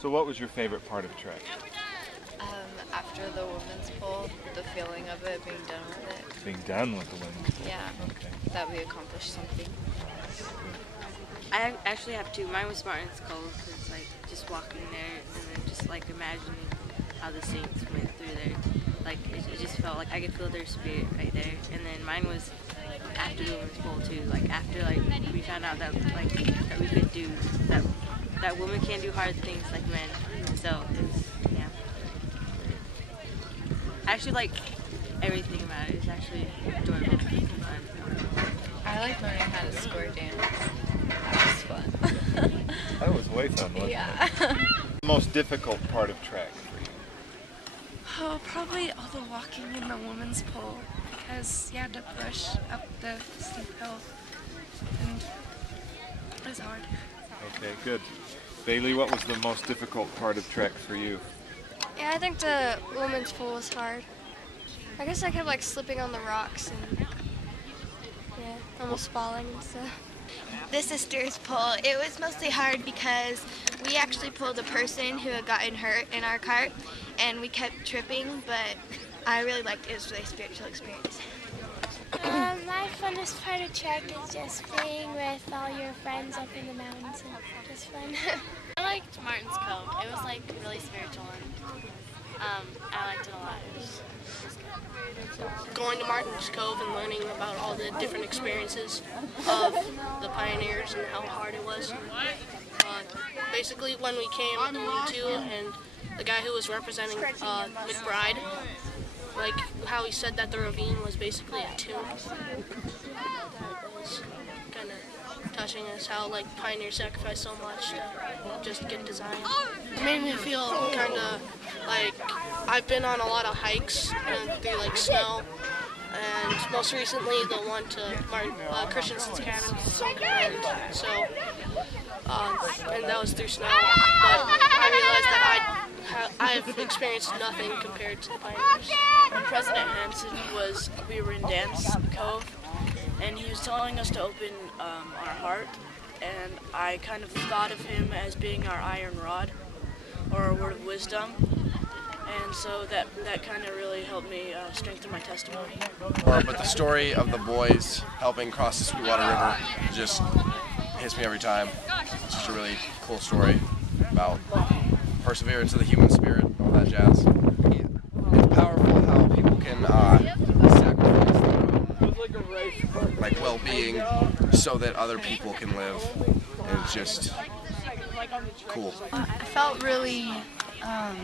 So what was your favorite part of trek? After the women's pole, the feeling of it, being done with it. Being done with the women's pole? Yeah, okay. That we accomplished something. I actually have two. Mine was Martin's Cove, because like just walking there and then just like imagining how the saints went through there. Like it just felt like I could feel their spirit right there. And then mine was after the women's pole too. Like after like we found out that like that we could do that women can do hard things like men. So it's yeah. I actually like everything about it. It's actually enjoyable and fun. I like learning how to square dance. That was fun. That was way fun, wasn't yeah. it? The most difficult part of trek for you? Oh, probably all the walking in the women's pole, because you had to push up the steep hill, and it was hard. Okay, good. Bailey, what was the most difficult part of trek for you? Yeah, I think the women's pool was hard. I guess I kept like slipping on the rocks and yeah, almost falling and stuff. The sisters pull, it was mostly hard because we actually pulled a person who had gotten hurt in our cart and we kept tripping, but I really liked it. It was a really spiritual experience. My funnest part of trek is just being with all your friends up in the mountains and just fun. I liked Martin's Cove. It was like really spiritual and I liked it a lot. It was good. Going to Martin's Cove and learning about all the different experiences of the pioneers and how hard it was. Basically when we came to and the guy who was representing McBride, like how he said that the ravine was basically a tomb. That was kind of touching us, how like pioneers sacrificed so much to just get design. It made me feel kind of like I've been on a lot of hikes and through like snow, and most recently the one to Christensen's cabin. And so, and that was through snow. But I realized that I've experienced nothing compared to the pioneers. When President Hansen we were in Dance Cove, and he was telling us to open our heart, and I kind of thought of him as being our iron rod, or a word of wisdom, and so that kind of really helped me strengthen my testimony. But the story of the boys helping cross the Sweetwater River just hits me every time. It's just a really cool story about perseverance of the human spirit, all that jazz. It's powerful how people can sacrifice their own like well-being so that other people can live. And it's just cool. I felt really I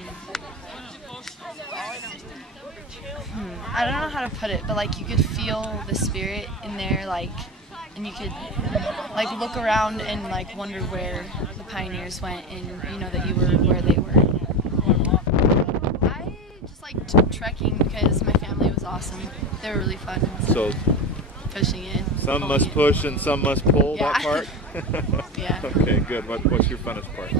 don't know how to put it, but like you could feel the spirit in there, like, and you could like look around and like wonder where the pioneers went, and you know that you were where they were. I just liked trekking because my family was awesome. They were really fun. So pushing it. Some must push and some must pull, yeah. That part? Yeah. Okay, good. What's your funnest part?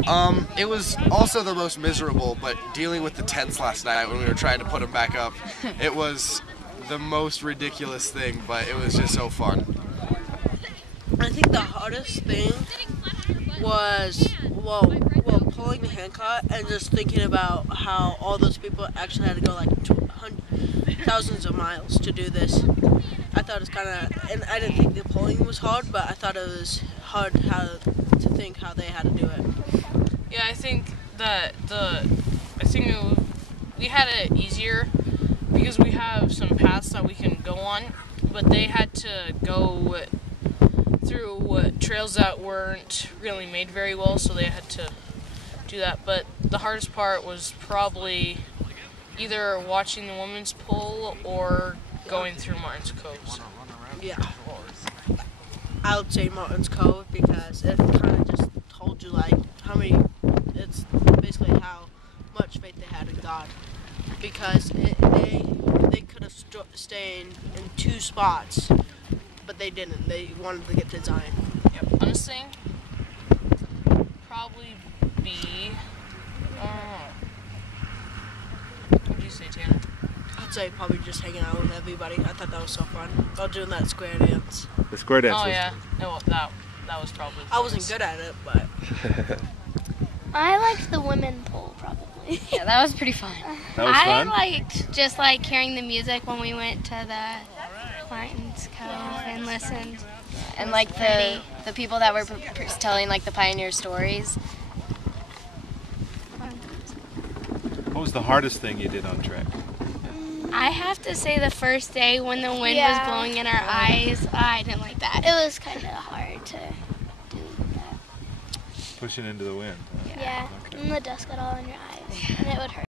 It was also the most miserable, but dealing with the tents last night when we were trying to put them back up, it was the most ridiculous thing, but it was just so fun. I think the hardest thing was, pulling the handcart and just thinking about how all those people actually had to go like thousands of miles to do this. I thought it was kind of, and I didn't think the pulling was hard, but I thought it was hard to think how they had to do it. Yeah, I think that we had it easier because we have some paths that we can go on, but they had to go through trails that weren't really made very well, so they had to do that. But the hardest part was probably either watching the women's pull or going through Martin's Cove. Yeah. I would say Martin's Cove because it kind of just told you like it's basically how much faith they had in God. Because they could have stayed in two spots, but they didn't. They wanted to get to Zion. Yep. Honest thing, probably be, what would you say, Tanner? I'd say probably just hanging out with everybody. I thought that was so fun. About doing that square dance. The square dance. Oh yeah, no, that was probably. I wasn't good at it, but. I liked the women pole probably. Yeah, that was pretty fun. That was fun? I liked just like hearing the music when we went to the Martin's Cove and listened. And like the people that were telling like the pioneer stories. What was the hardest thing you did on trek? I have to say the first day when the wind Yeah. was blowing in our eyes, I didn't like that. It was kind of hard to do that. Pushing into the wind. Yeah, Okay. and the dust got all in your eyes, and it would hurt.